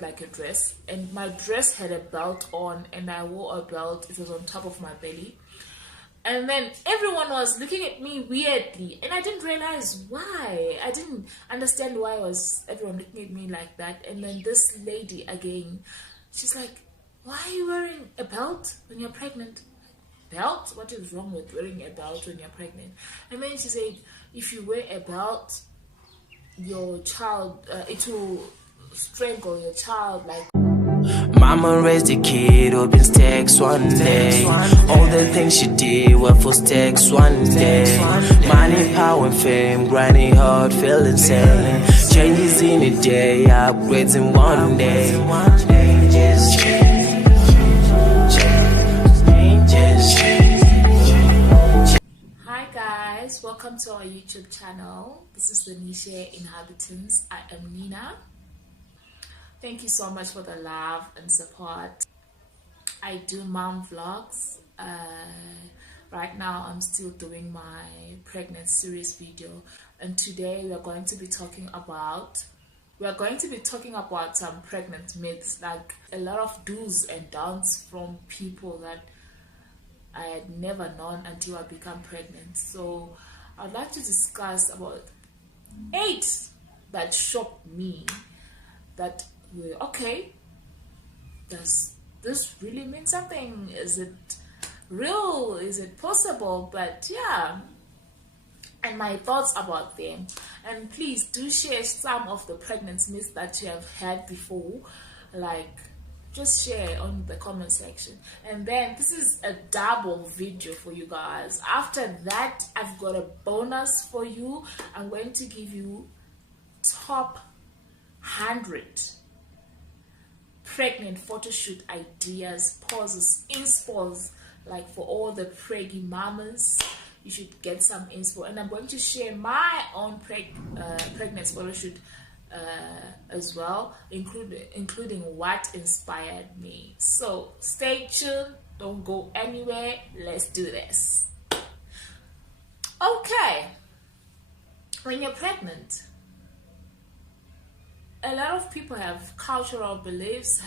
like a dress, and my dress had a belt on, and I wore a belt. It was on top of my belly, and then everyone was looking at me weirdly, and I didn't realize why. I didn't understand why was everyone looking at me like that. And then this lady again, she's like, why are you wearing a belt when you're pregnant? Belt? What is wrong with wearing a belt when you're pregnant? And then she said, if you wear a belt, your child, it will strangle your child. Like, mama raised a kid, hoping stacks one day. All the things she did were for stacks one day. Money, power, and fame, grinding hard, feel insane. Changes in a day, upgrades in one day. hi guys, welcome to our YouTube channel. This is the Inhabitants. I am Nina. Thank you so much for the love and support. I do mom vlogs. Right now I'm still doing my pregnant series video, and today we are going to be talking about some pregnant myths, like a lot of do's and don'ts from people that I had never known until I became pregnant. So I'd like to discuss about 8 that shocked me, that were okay. Does this really mean something? Is it real? Is it possible? But yeah, and my thoughts about them. And please do share some of the pregnancy myths that you have had before, like just share on the comment section. And then this is a double video for you guys. After that, I've got a bonus for you. I'm going to give you top 100 pregnant photoshoot ideas, poses, inspos, like for all the preggy mamas. You should get some inspo, and I'm going to share my own pregnant photoshoot as well, including what inspired me. So stay tuned, don't go anywhere, let's do this. Okay, when you're pregnant, a lot of people have cultural beliefs,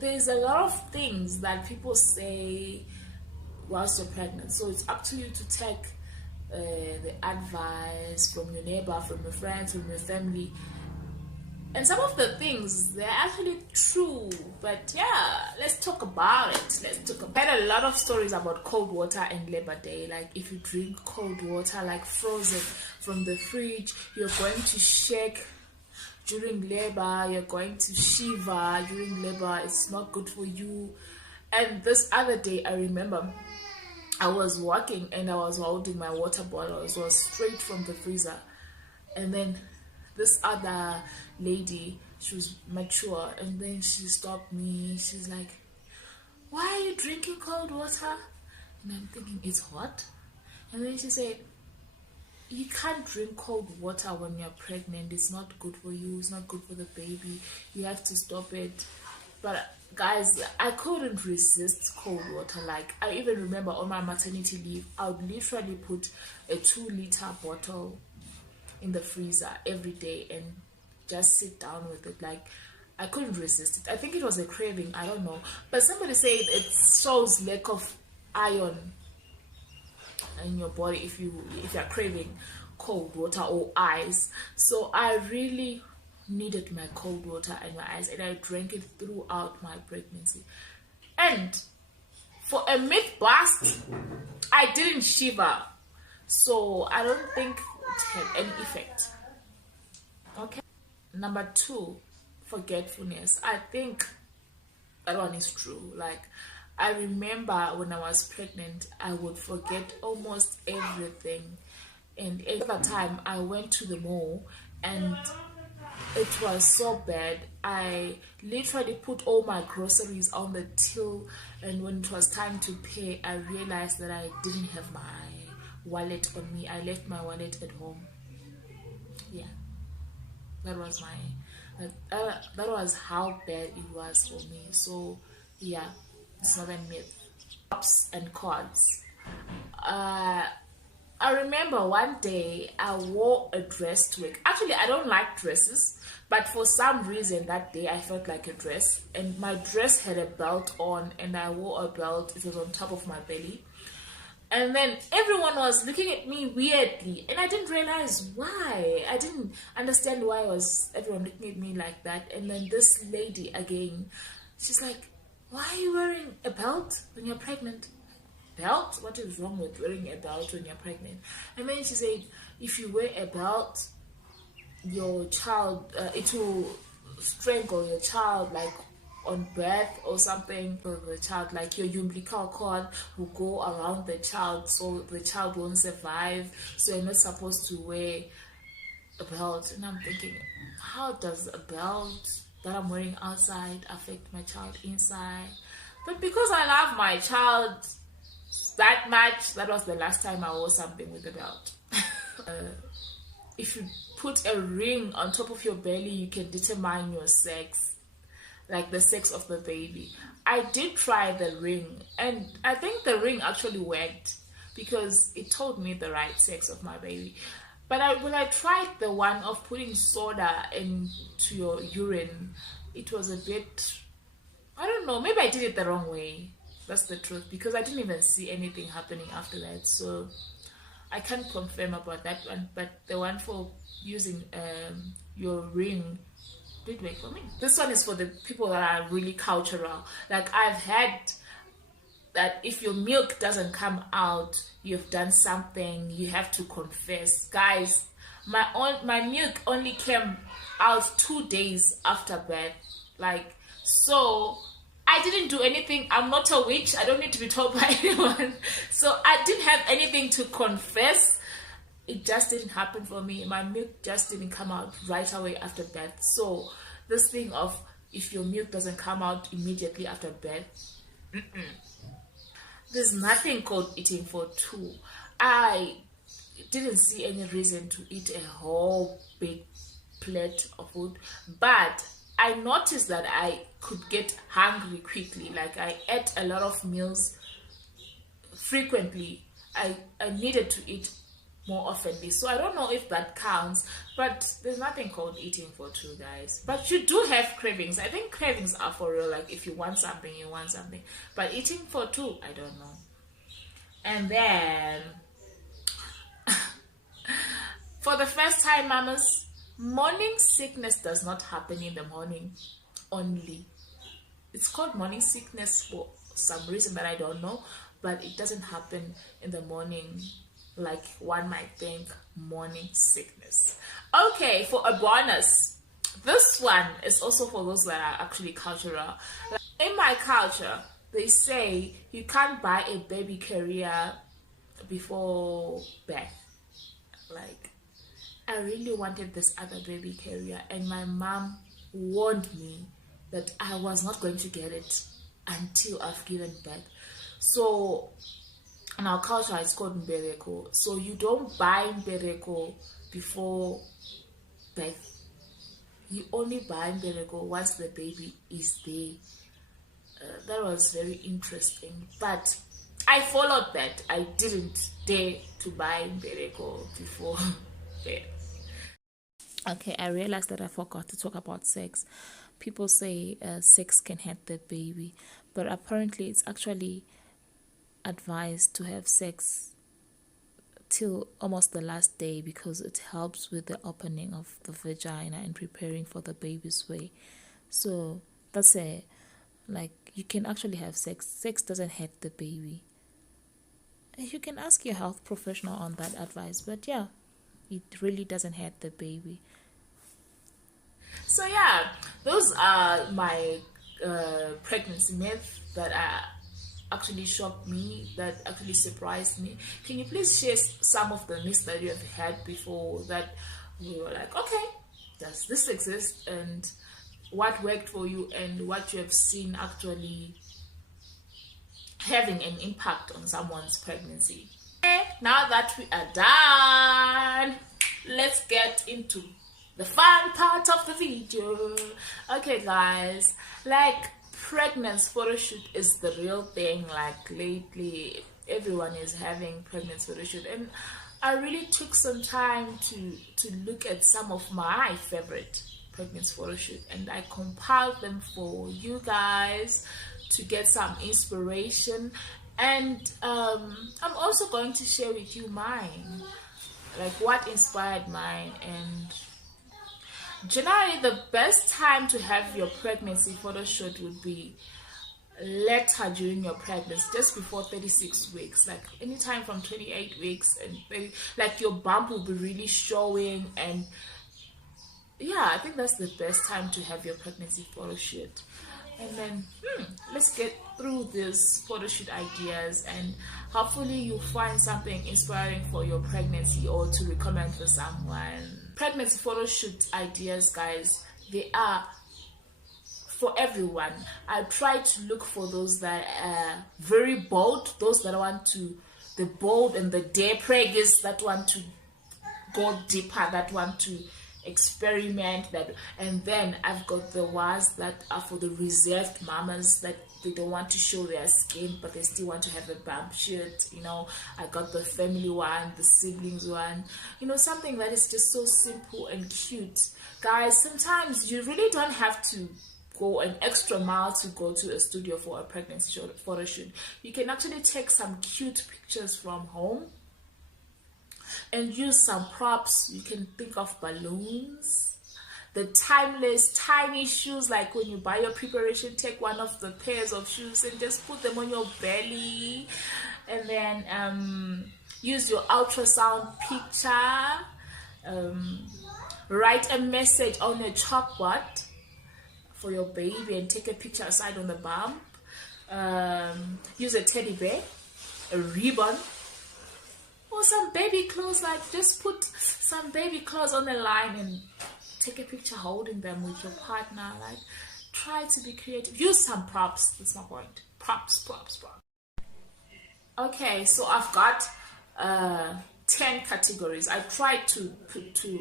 there's a lot of things that people say whilst you're pregnant. So it's up to you to take the advice from your neighbor, from your friends, from your family. And some of the things, they're actually true. But yeah, let's talk about it. I had a lot of stories about cold water and Labor Day. Like, if you drink cold water, like frozen from the fridge, you're going to shake during labor, you're going to shiver during labor. It's not good for you. And this other day, I remember I was walking and I was holding my water bottle. It was straight from the freezer. And then this other lady, she was mature, and then she stopped me. She's like, why are you drinking cold water? And I'm thinking, it's hot. And then she said, you can't drink cold water when you're pregnant. It's not good for you. It's not good for the baby. You have to stop it. But guys, I couldn't resist cold water. Like, I even remember on my maternity leave, I would literally put a 2-liter bottle in the freezer every day and just sit down with it. Like, I couldn't resist it. I think it was a craving, I don't know. But somebody said it shows lack of iron in your body if you're craving cold water or ice. So I really needed my cold water and my ice, and I drank it throughout my pregnancy. And for a myth bust, I didn't shiver, so I don't think it had any effect. Okay, number 2, forgetfulness. I think that one is true. Like, I remember when I was pregnant, I would forget almost everything. And every time I went to the mall, and it was so bad, I literally put all my groceries on the till, and when it was time to pay, I realized that I didn't have my wallet on me. I left my wallet at home. Yeah, that was that was how bad it was for me. So yeah, it's not a myth. Cups and cards. I remember one day I wore a dress to work. Actually, I don't like dresses, but for some reason that day I felt like a dress, and my dress had a belt on, and I wore a belt. It was on top of my belly, and then everyone was looking at me weirdly, and I didn't realize why. I didn't understand why was everyone looking at me like that. And then this lady again, she's like, "Why are you wearing a belt when you're pregnant?" Belt? What is wrong with wearing a belt when you're pregnant? And then she said, if you wear a belt, your child, it will strangle your child, like on birth or something. For the child, like your umbilical cord will go around the child, so the child won't survive. So you're not supposed to wear a belt. And I'm thinking, how does a belt that I'm wearing outside affect my child inside? But because I love my child that much, that was the last time I wore something with a belt. If you put a ring on top of your belly, you can determine your sex, like the sex of the baby. I did try the ring, and I think the ring actually worked because it told me the right sex of my baby. But when I tried the one of putting soda into your urine, it was a bit, I don't know, maybe I did it the wrong way. That's the truth, because I didn't even see anything happening after that, so I can't confirm about that one. But the one for using your ring did work for me. This one is for the people that are really cultural. Like, I've had that if your milk doesn't come out, you've done something, you have to confess. Guys, my milk only came out 2 days after birth. Like, so I didn't do anything. I'm not a witch. I don't need to be told by anyone. So I didn't have anything to confess. It just didn't happen for me. My milk just didn't come out right away after birth. So this thing of if your milk doesn't come out immediately after birth, there's nothing called eating for two. I didn't see any reason to eat a whole big plate of food, but I noticed that I could get hungry quickly. Like, I ate a lot of meals frequently. I needed to eat more oftenly. So I don't know if that counts, but there's nothing called eating for two, guys. But you do have cravings. I think cravings are for real. Like, if you want something, you want something. But eating for two, I don't know. And then, for the first time mamas, morning sickness does not happen in the morning only. It's called morning sickness for some reason that I don't know, but it doesn't happen in the morning like one might think. Morning sickness. Okay, for a bonus, this one is also for those that are actually cultural. In my culture, they say you can't buy a baby carrier before birth. Like, I really wanted this other baby carrier, and my mom warned me that I was not going to get it until I've given birth. So in our culture, it's called mbereko. So you don't buy mbereko before birth. You only buy mbereko once the baby is there. That was very interesting, but I followed that. I didn't dare to buy mbereko before birth. Okay, I realized that I forgot to talk about sex. People say sex can hurt the baby, but apparently it's actually advised to have sex till almost the last day because it helps with the opening of the vagina and preparing for the baby's way. So that's like, you can actually have sex. Sex doesn't hurt the baby. You can ask your health professional on that advice, but yeah, it really doesn't hurt the baby. So yeah, those are my pregnancy myths that actually shocked me, that actually surprised me. Can you please share some of the myths that you have had before that we were like, okay, does this exist, and what worked for you and what you have seen actually having an impact on someone's pregnancy? Okay, now that we are done, let's get into the fun part of the video. Okay guys, like, pregnancy photo shoot is the real thing. Like, lately everyone is having pregnancy photo shoot, and I really took some time to look at some of my favorite pregnancy photo shoot, and I compiled them for you guys to get some inspiration. And I'm also going to share with you mine, like what inspired mine. And generally, the best time to have your pregnancy photo shoot would be later during your pregnancy, just before 36 weeks, like anytime from 28 weeks and 30, like your bump will be really showing. And yeah, I think that's the best time to have your pregnancy photo shoot. And then let's get through these photo shoot ideas, and hopefully you find something inspiring for your pregnancy or to recommend for someone. Pregnancy photo shoot ideas, guys, they are for everyone. I try to look for those that are very bold, those that want to, the bold and the dare preggers that want to go deeper, that want to experiment, that. And then I've got the ones that are for the reserved mamas, that they don't want to show their skin but they still want to have a bump shoot. I got the family one, the siblings one, something that is just so simple and cute. Guys, sometimes you really don't have to go an extra mile to go to a studio for a pregnancy photo shoot. You can actually take some cute pictures from home and use some props. You can think of balloons, the timeless tiny shoes, like when you buy your preparation, take one of the pairs of shoes and just put them on your belly, and then use your ultrasound picture, write a message on your chalkboard for your baby and take a picture aside on the bump. Use a teddy bear, a ribbon, or some baby clothes. Like, just put some baby clothes on the line and take a picture holding them with your partner. Like, try to be creative. Use some props. That's my point. Props. Okay, so I've got 10 categories. I tried to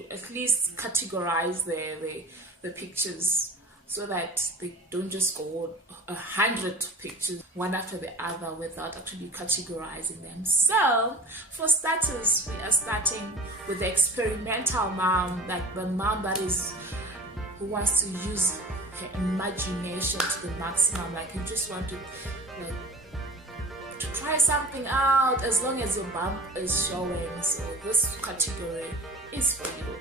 at least categorize the pictures, so that they don't just go 100 pictures one after the other without actually categorizing them. So for starters, we are starting with the experimental mom, like the mom who wants to use her imagination to the maximum. Like, you just want to try something out as long as your bump is showing. So this category is for you.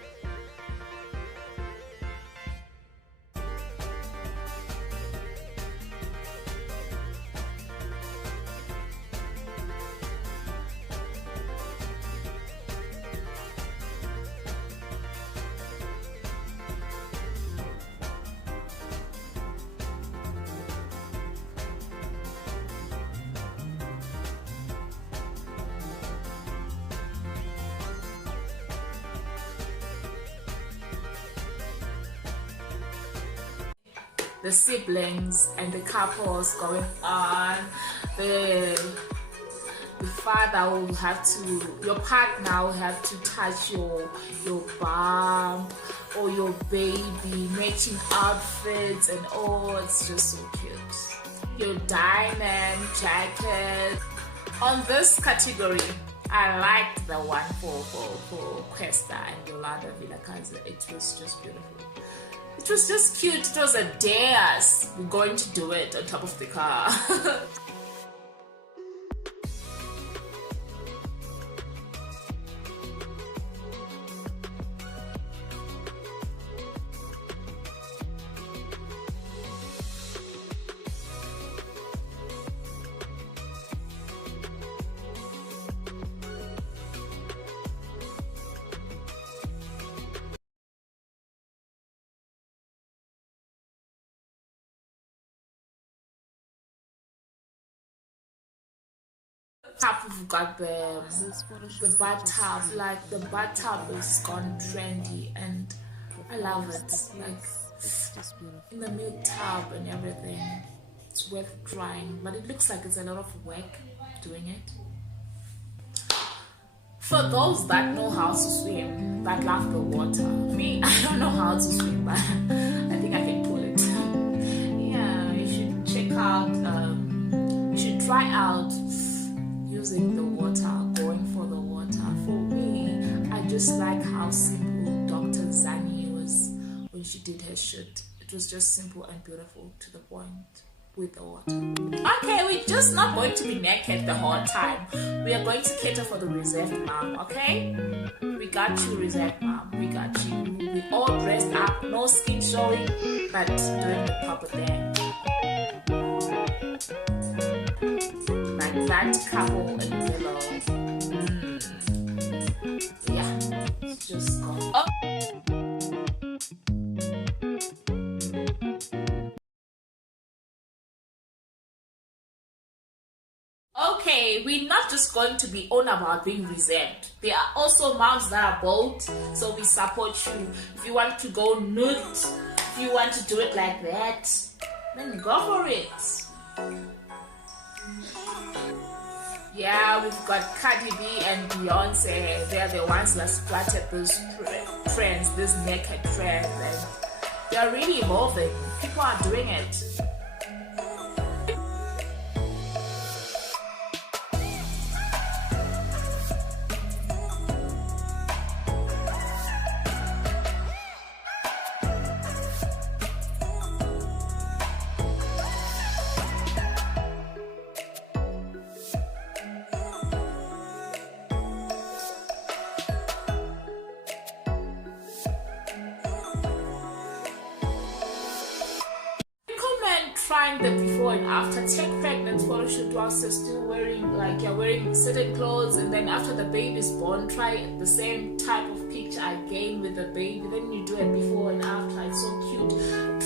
The siblings and the couples going on, the father will have to, your partner will have to touch your bum or your baby, matching outfits, and it's just so cute. Your diamond jacket. On this category, I liked the one for Questa and Yolanda Villakaza. It was just beautiful. It was just cute. It was a dare. We're going to do it on top of the car. Top, we've got the bathtub. Like, the bathtub is gone trendy and I love it. Like, in the milk tub and everything, it's worth trying, but it looks like it's a lot of work doing it. For those that know how to swim, that love the water, me, I don't know how to swim, but I think I can pull it. Yeah, you should check out, you should try out using the water, going for the water. For me, the shoot. It was just simple and beautiful, to the point, with the water. Okay, we're just not going to be naked the whole time. We are going to cater for the reserved mom, okay? We got you, reserved mom. We got you. We all dressed up, no skin showing, but doing the proper thing. Like that couple in the middle. Yeah, let's just go. Oh. Okay, we're not just going to be on about being reserved. There are also moms that are bold, so we support you. If you want to go nude, if you want to do it like that, then go for it. Yeah, we've got Cardi B and Beyonce. They're the ones that started those trends, these naked trends, and they're really evolving. People are doing it. Trying the before and after. Take pregnant photo shoot whilst you're still wearing, like you're wearing certain clothes, and then after the baby is born, try the same type of picture again with the baby. Then you do it before and after. It's so cute.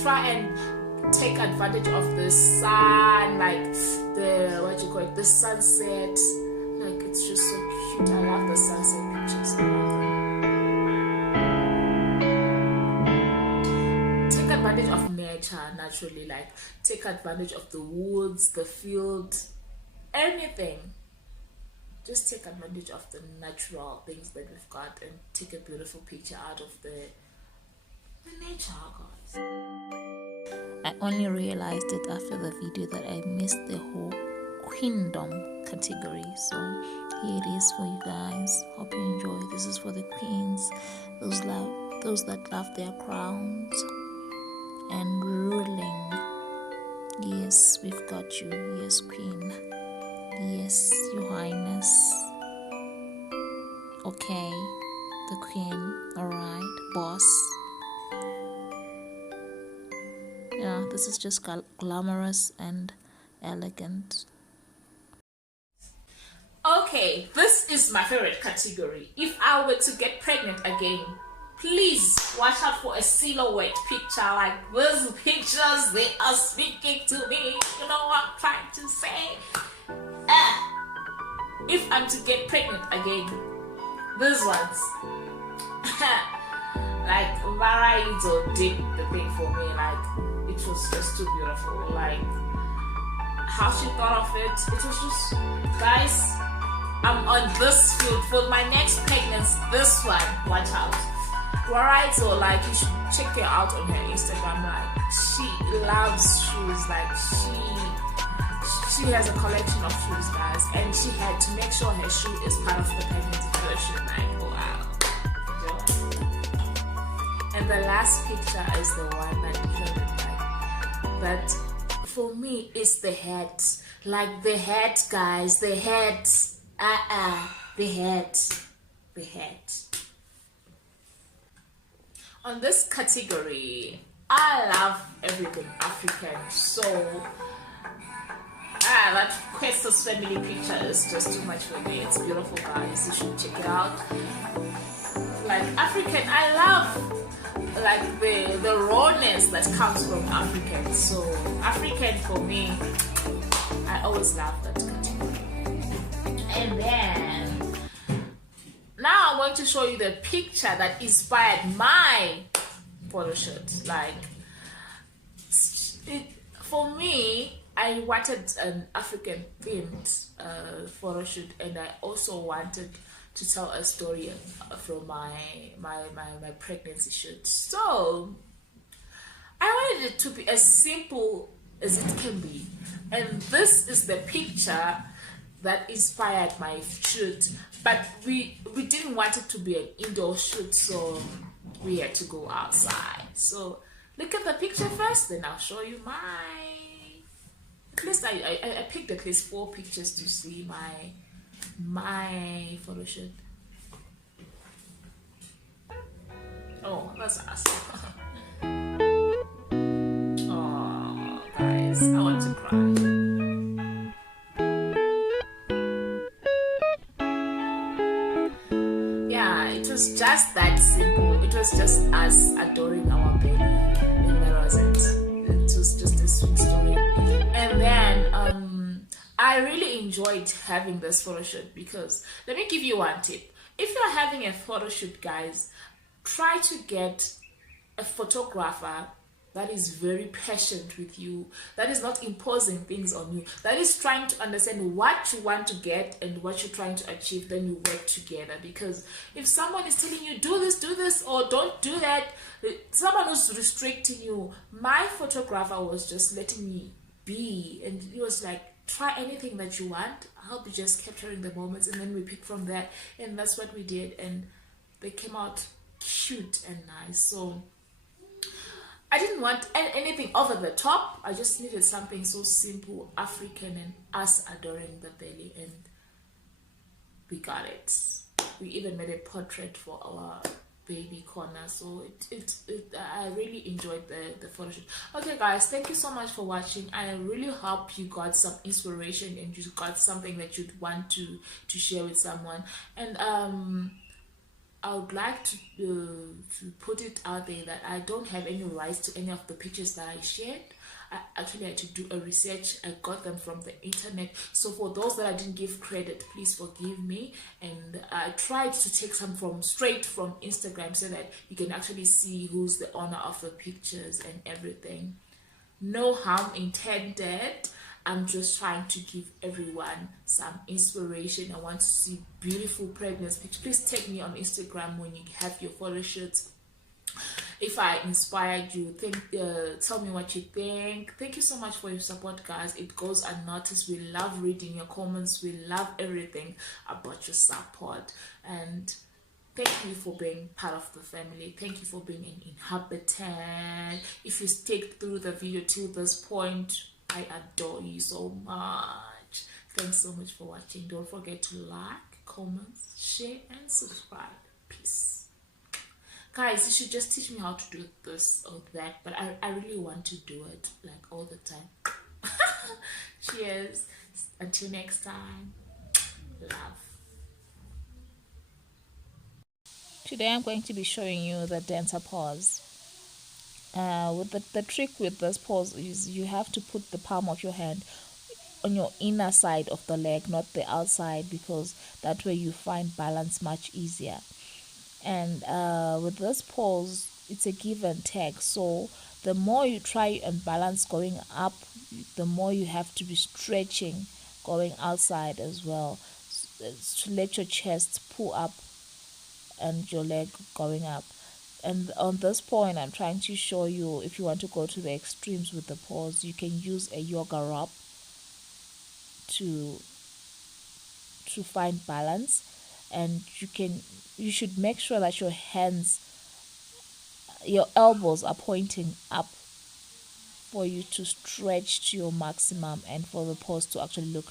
Try and take advantage of the sun, like the the sunset. Like it's just so cute. I love the sunset pictures. I love them. Take advantage of nature naturally, like take advantage of the woods, the field, anything. Just take advantage of the natural things that we've got and take a beautiful picture out of the nature, guys. I only realized it after the video that I missed the whole queendom category, so here it is for you guys. Hope you enjoy. This is for the queens, those that love their crowns and ruling. Yes, we've got you. Yes, queen. Yes, your highness. Okay, the queen. Alright, boss. Yeah, this is just glamorous and elegant. Okay, this is my favorite category. If I were to get pregnant again, please watch out for a silhouette picture. Like these pictures, they are speaking to me. You know what I'm trying to say? If I'm to get pregnant again, these ones. Like Marido did the thing for me. Like it was just too beautiful. Like how she thought of it. It was just, guys, I'm on this field for my next pregnancy. This one, watch out. Alright, so like you should check her out on her Instagram. Like she loves shoes. Like she has a collection of shoes, guys, and she had to make sure her shoe is part of the pregnancy version. Like wow. And the last picture is the one that you showed it, like that. For me, it's the head. Like the head, guys. The head. The head. The head. On this category, I love everything African, so that Questa's family picture is just too much for me. It's beautiful, guys. You should check it out. Like African, I love like the rawness that comes from African. So African for me, I always love that category. And then now I'm going to show you the picture that inspired my photo shoot. Like, for me, I wanted an African themed photo shoot, and I also wanted to tell a story from my pregnancy shoot. So I wanted it to be as simple as it can be, and this is the picture that inspired my shoot. But we didn't want it to be an indoor shoot, so we had to go outside. So look at the picture first, then I'll show you my. At least I picked at least 4 pictures to see my photo shoot. Oh, that's awesome. Oh, guys, I want to cry. Yeah, it was just that simple. It was just us adoring our baby, and that was it. It was just a sweet story. And then I really enjoyed having this photo shoot because let me give you one tip. If you're having a photo shoot, guys, try to get a photographer that is very patient with you, that is not imposing things on you, that is trying to understand what you want to get and what you're trying to achieve. Then you work together. Because if someone is telling you do this or don't do that, someone who's restricting you. My photographer was just letting me be, and he was like, try anything that you want, I'll be just capturing the moments, and then we pick from there. And that's what we did, and they came out cute and nice. So I didn't want anything over the top. I just needed something so simple, African, and us adoring the belly, and we got it. We even made a portrait for our baby corner. So I really enjoyed the photo shoot. Okay, guys, thank you so much for watching. I really hope you got some inspiration and you got something that you'd want to share with someone. And I would like to put it out there that I don't have any rights to any of the pictures that I shared. I actually had to do a research. I got them from the internet. So for those that I didn't give credit, please forgive me. And I tried to take some straight from Instagram so that you can actually see who's the owner of the pictures and everything. No harm intended. I'm just trying to give everyone some inspiration. I want to see beautiful pregnancy pictures. Please tag me on Instagram when you have your photo shoots. If I inspired you, tell me what you think. Thank you so much for your support, guys. It goes unnoticed. We love reading your comments. We love everything about your support. And thank you for being part of the family. Thank you for being an inhabitant. If you stayed through the video till this point, I adore you so much. Thanks so much for watching. Don't forget to like, comment, share, and subscribe. Peace. Guys, you should just teach me how to do this or that, but I really want to do it like all the time. Cheers. Until next time. Love. Today I'm going to be showing you the dancer pose. With the trick with this pose is you have to put the palm of your hand on your inner side of the leg, not the outside, because that way you find balance much easier. And with this pose, it's a give and take. So the more you try and balance going up, the more you have to be stretching going outside as well, to let your chest pull up and your leg going up. And on this point, I'm trying to show you, if you want to go to the extremes with the pose, you can use a yoga rope to find balance. And you should make sure that your elbows are pointing up for you to stretch to your maximum and for the pose to actually look